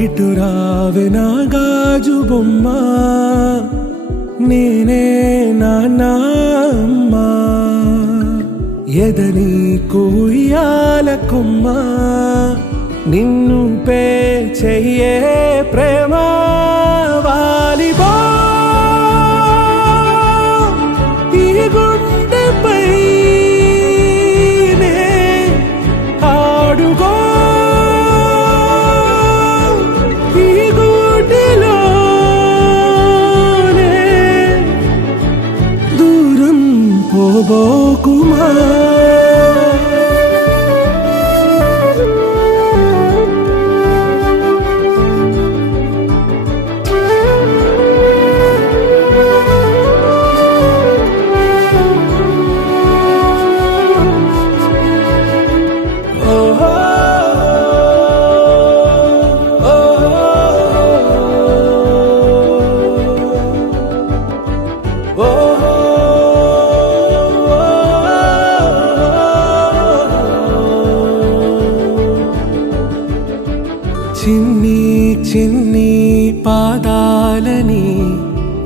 ఇటురావే నా గాజు బొమ్మ నేనే నాన్న అమ్మా ఎదని కుయ్యాల కొమ్మ నిన్ను పే చెయ్యే ప్రేమ వాలిబా ఈ గుండెపై ఆడుగో ఈ గుడిలోనే దూరం పోబోకుమా చిన్ని చిన్ని పాదాలని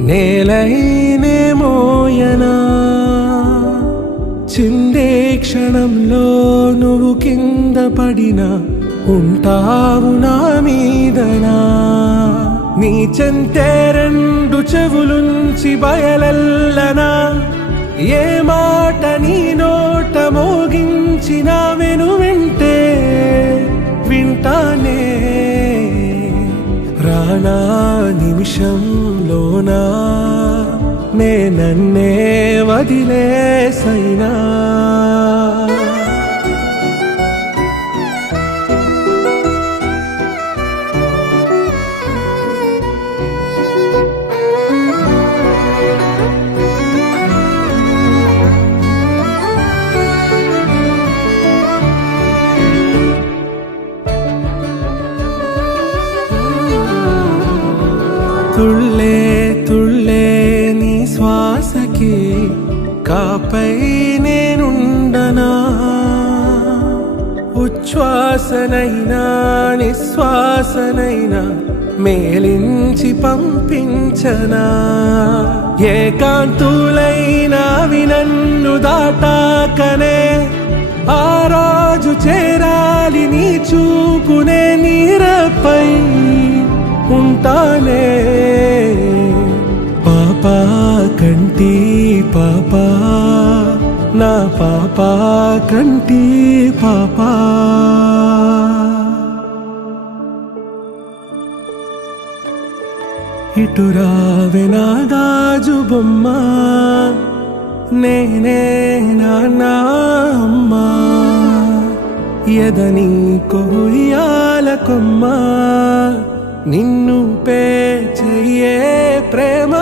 నేలైనే మోయనా చిందే క్షణంలో నువ్వు కింద పడినా ఉంటావు నా మీదనా నీ చెంతే రెండు చెవులుంచి బయలెల్లనా ఏ మాట నీ నోట మోగించిన వెను వింటే వింటానే రానా నిమిషంలోనా నే నన్నే వదిలేసైనా తుళ్ళే తుళ్ళే నీ శ్వాసకి కాపై నేనుండనా ఉచ్ఛ్వాసనైనా నిశ్వాసనైనా మేలించి పంపించనా ఏకాంతులైనా వినన్ను దాటాకనే ఆ రోజు చేరాలి నీ చూపునే నీరపై ఉంటానే పాపా కంటి పాపా నా పాపా కంటి పాపా ఇటురావే నా గాజు బొమ్మ నేనే నాన్న అమ్మా ఎదని కొయ్యాల కొమ్మ నిన్ను పే చెయ్యే ప్రేమ